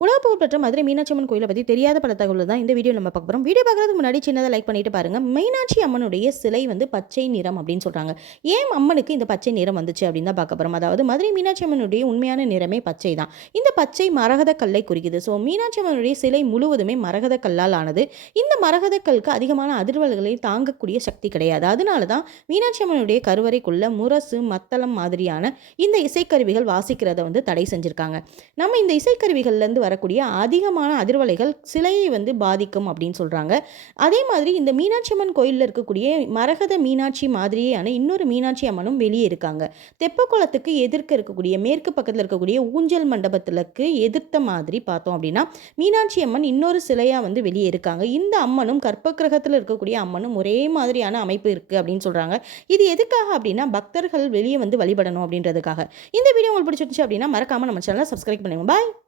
உலக புகழ்பெற்ற மதுரை மீனாட்சி அம்மன் கோயிலை பற்றி தெரியாத பல தகவல் தான் இந்த வீடியோ நம்ம பார்க்க போகிறோம் வீடியோ பார்க்கறதுக்கு முன்னாடி சின்னதாக லைக் பண்ணிட்டு பாருங்க. மீனாட்சி அம்மனுடைய சிலை வந்து பச்சை நிறம் அப்படின்னு சொல்கிறாங்க ஏன் அம்மனுக்கு இந்த பச்சை நிறம் வந்துச்சு அப்படின்னு தான் பார்க்க போகிறோம் அதாவது மதுரை மீனாட்சி அம்மனுடைய உண்மையான நிறமே பச்சை தான். இந்த பச்சை மரகத கல்லை குறிக்குது. ஸோ மீனாட்சி அம்மனுடைய சிலை முழுவதுமே மரகத கல்லால் ஆனது. இந்த மரகத கல்லுக்கு அதிகமான அதிர்வல்களை தாங்கக்கூடிய சக்தி கிடையாது. அதனால தான் மீனாட்சி அம்மனுடைய கருவறைக்குள்ள முரசு மத்தளம் மாதிரியான இந்த இசைக்கருவிகள் வாசிக்கிறத வந்து தடை செஞ்சுருக்காங்க. நம்ம இந்த இசைக்கருவிகள்லேருந்து வரக்கூடிய அதிகமான அதிர்வலைகள் சிலையை வந்து பாதிக்கும் அப்படின்னு சொல்கிறாங்க அதே மாதிரி இந்த மீனாட்சி அம்மன் கோயிலில் இருக்கக்கூடிய மரகத மீனாட்சி மாதிரியான இன்னொரு மீனாட்சி அம்மனும் வெளியே இருக்காங்க. தெப்பக்குளத்துக்கு எதிர்க்க இருக்கக்கூடிய மேற்கு பக்கத்தில் இருக்கக்கூடிய ஊஞ்சல் மண்டபத்திற்கு எதிர்த்த மாதிரி பார்த்தோம் அப்படின்னா மீனாட்சி அம்மன் இன்னொரு சிலையாக வந்து வெளியே இருக்காங்க. இந்த அம்மனும் கற்பக்கிரகத்தில் இருக்கக்கூடிய அம்மனும் ஒரே மாதிரியான அமைப்பு இருக்குது அப்படின்னு சொல்கிறாங்க இது எதுக்காக அப்படின்னா பக்தர்கள் வெளியே வந்து வழிபடணும் அப்படின்றதுக்காக. இந்த வீடியோ உங்களுக்கு பிடிச்சிருந்துச்சு அப்படின்னா மறக்காமல் நம்ம சேனலை சப்ஸ்கிரைப் பண்ணுங்க பாய்